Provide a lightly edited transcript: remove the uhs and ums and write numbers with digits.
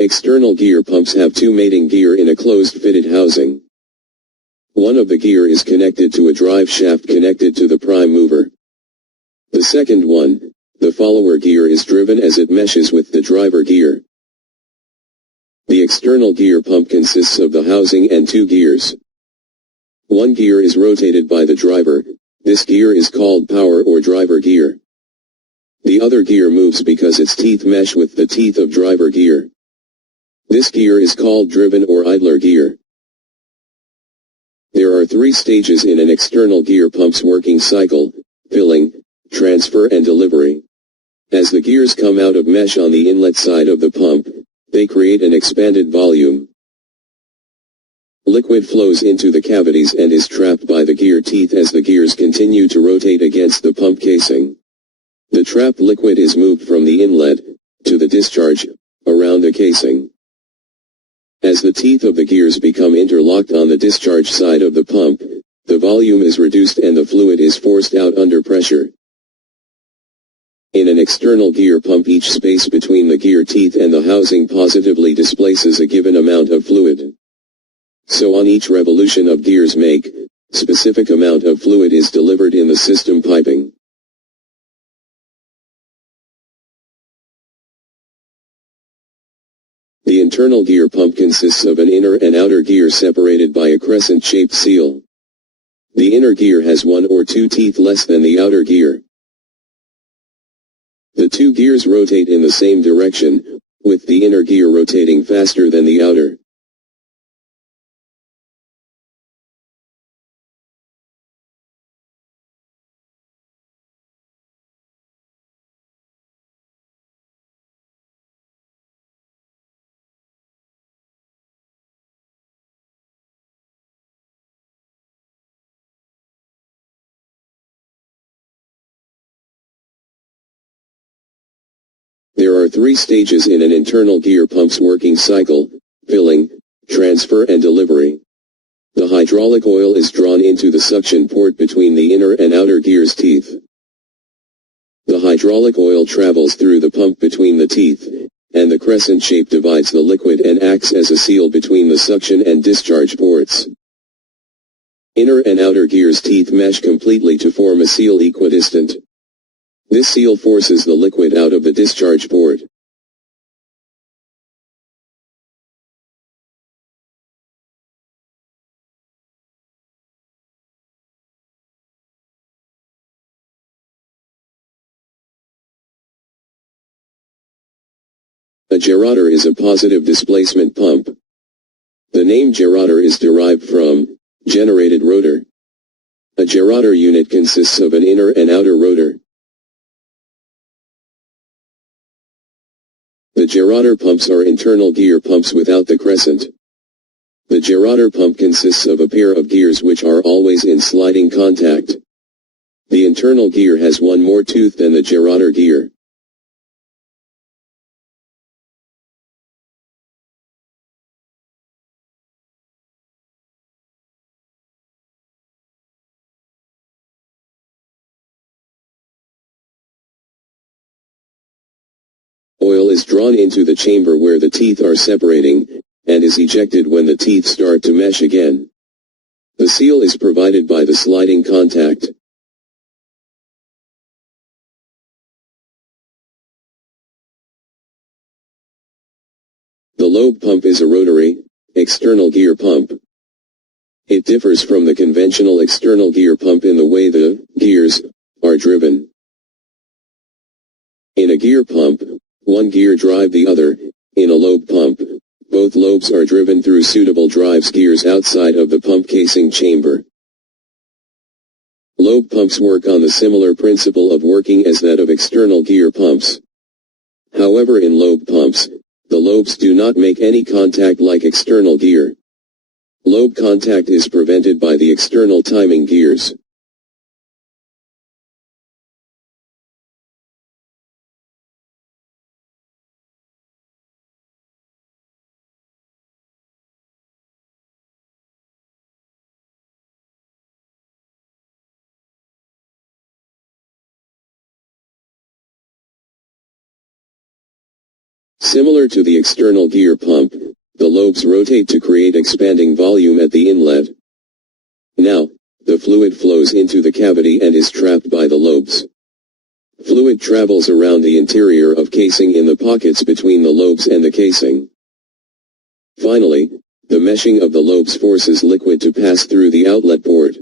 External gear pumps have two mating gear in a closed-fitted housing. One of the gear is connected to a drive shaft connected to the prime mover. The second one, the follower gear, is driven as it meshes with the driver gear. The external gear pump consists of the housing and two gears. One gear is rotated by the driver. This gear is called power or driver gear. The other gear moves because its teeth mesh with the teeth of driver gear. This gear is called driven or idler gear. There are three stages in an external gear pump's working cycle: filling, transfer and delivery. As the gears come out of mesh on the inlet side of the pump, they create an expanded volume. Liquid flows into the cavities and is trapped by the gear teeth as the gears continue to rotate against the pump casing. The trapped liquid is moved from the inlet to the discharge around the casing. As the teeth of the gears become interlocked on the discharge side of the pump, the volume is reduced and the fluid is forced out under pressure. In an external gear pump, each space between the gear teeth and the housing positively displaces a given amount of fluid. So on each revolution of gears make, specific amount of fluid is delivered in the system piping. The internal gear pump consists of an inner and outer gear separated by a crescent-shaped seal. The inner gear has one or two teeth less than the outer gear. The two gears rotate in the same direction, with the inner gear rotating faster than the outer. There are three stages in an internal gear pump's working cycle: filling, transfer and delivery. The hydraulic oil is drawn into the suction port between the inner and outer gear's teeth. The hydraulic oil travels through the pump between the teeth, and the crescent shape divides the liquid and acts as a seal between the suction and discharge ports. Inner and outer gear's teeth mesh completely to form a seal equidistant. This seal forces the liquid out of the discharge port. A gerotor is a positive displacement pump. The name gerotor is derived from generated rotor. A gerotor unit consists of an inner and outer rotor. The gerotor pumps are internal gear pumps without the crescent. The gerotor pump consists of a pair of gears which are always in sliding contact. The internal gear has one more tooth than the gerotor gear. Oil is drawn into the chamber where the teeth are separating, and is ejected when the teeth start to mesh again. The seal is provided by the sliding contact. The lobe pump is a rotary, external gear pump. It differs from the conventional external gear pump in the way the gears are driven. In a gear pump, one gear drive the other. In a lobe pump, both lobes are driven through suitable drives gears outside of the pump casing chamber. Lobe pumps work on the similar principle of working as that of external gear pumps. However, in lobe pumps, the lobes do not make any contact like external gear. Lobe contact is prevented by the external timing gears. Similar to the external gear pump, the lobes rotate to create expanding volume at the inlet. Now, the fluid flows into the cavity and is trapped by the lobes. Fluid travels around the interior of casing in the pockets between the lobes and the casing. Finally, the meshing of the lobes forces liquid to pass through the outlet port.